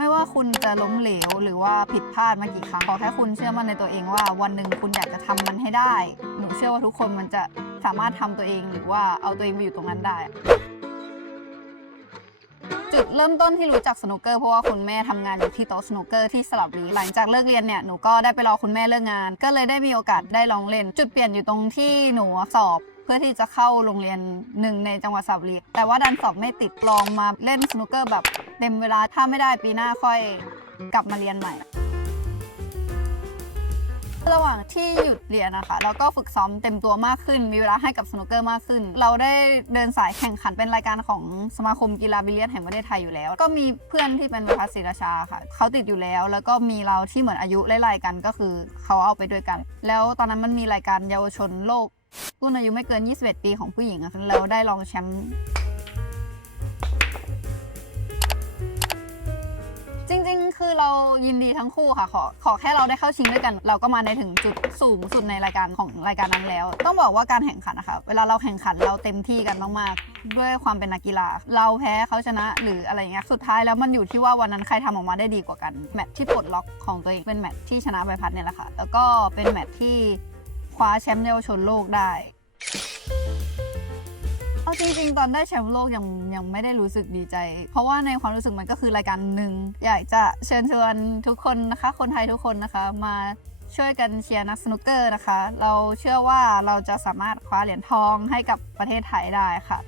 ไม่ว่าคุณจะล้มเหลว หรือว่าผิดพลาดมากี่ครั้งขอแค่คุณเชื่อมั่นในตัวเองว่า วันหนึ่งคุณอยากจะทำมันให้ได้ หนูเชื่อว่าทุกคนมันจะสามารถทำตัวเองหรือว่าเอาตัวเองไปอยู่ตรงนั้นได้ จุดเริ่มต้นที่รู้จักสนุกเกอร์เพราะว่าคุณแม่ทำงานอยู่ที่โต๊ะสนุกเกอร์ที่สระบุรีหลังจากเลิกเรียนเนี่ยหนูก็ได้ไปรอคุณแม่เลิกงาน ก็เลยได้มีโอกาสได้ลองเล่น จุดเปลี่ยนอยู่ตรงที่หนูสอบ พื่อที่จะเข้าโรงเรียนหนึ่งในจังหวัดสระบุรีแต่ว่าดันสอบไม่ติดลองมาเล่นสนุกเกอร์แบบเต็มเวลาถ้าไม่ได้ปีหน้าค่อยกลับมาเรียนใหม่ ระหว่างที่หยุดเรียนนะคะแล้วก็ฝึกซ้อมเต็มตัวมากขึ้น มีเวลาให้กับสนุกเกอร์มากขึ้น เราได้เดินสายแข่งขันเป็นรายการของสมาคมกีฬาบิลเลียนแห่งประเทศไทยอยู่แล้ว ก็มีเพื่อนที่เป็นประพัฒน์ศรีราชาค่ะเขาติดอยู่แล้ว แล้วก็มีเราที่เหมือนอายุไล่ๆกันก็คือเขาเอาไปด้วยกัน แล้วตอนนั้นมันมีรายการเยาวชนโลก รุ่นอายุไม่เกิน 21 ปีของผู้หญิงอะค่ะแล้วได้รองแชมป์จริง ๆ คือเรายินดีทั้งคู่ค่ะ ขอขอแค่เราได้เข้าชิงด้วยกัน เราก็มาในถึงจุดสูงสุดในรายการของรายการนั้นแล้ว ต้องบอกว่าการแข่งขันนะคะ เวลาเราแข่งขันเราเต็มที่กันมากๆ ด้วยความเป็นนักกีฬา เราแพ้เขาชนะหรืออะไรอย่างเงี้ย สุดท้ายแล้วมันอยู่ที่ว่าวันนั้นใครทำออกมาได้ดีกว่ากัน แมตช์ที่ปลดล็อกของตัวเองเป็นแมตช์ที่ชนะใบพัดเนี่ยแหละค่ะ แล้วก็เป็นแมตช์ที่คว้าแชมป์เยาวชนโลกได้ เอาจริงๆ ตอนได้แชมป์โลกยังยังไม่ได้รู้สึกดีใจ เพราะว่าในความรู้สึกมันก็คือรายการหนึ่งอยากจะเชิญชวนทุกคนนะคะ คนไทยทุกคนนะคะ มาช่วยกันเชียร์นักสนุกเกอร์นะคะ เราเชื่อว่าเราจะสามารถคว้าเหรียญทองให้กับประเทศไทยได้ค่ะ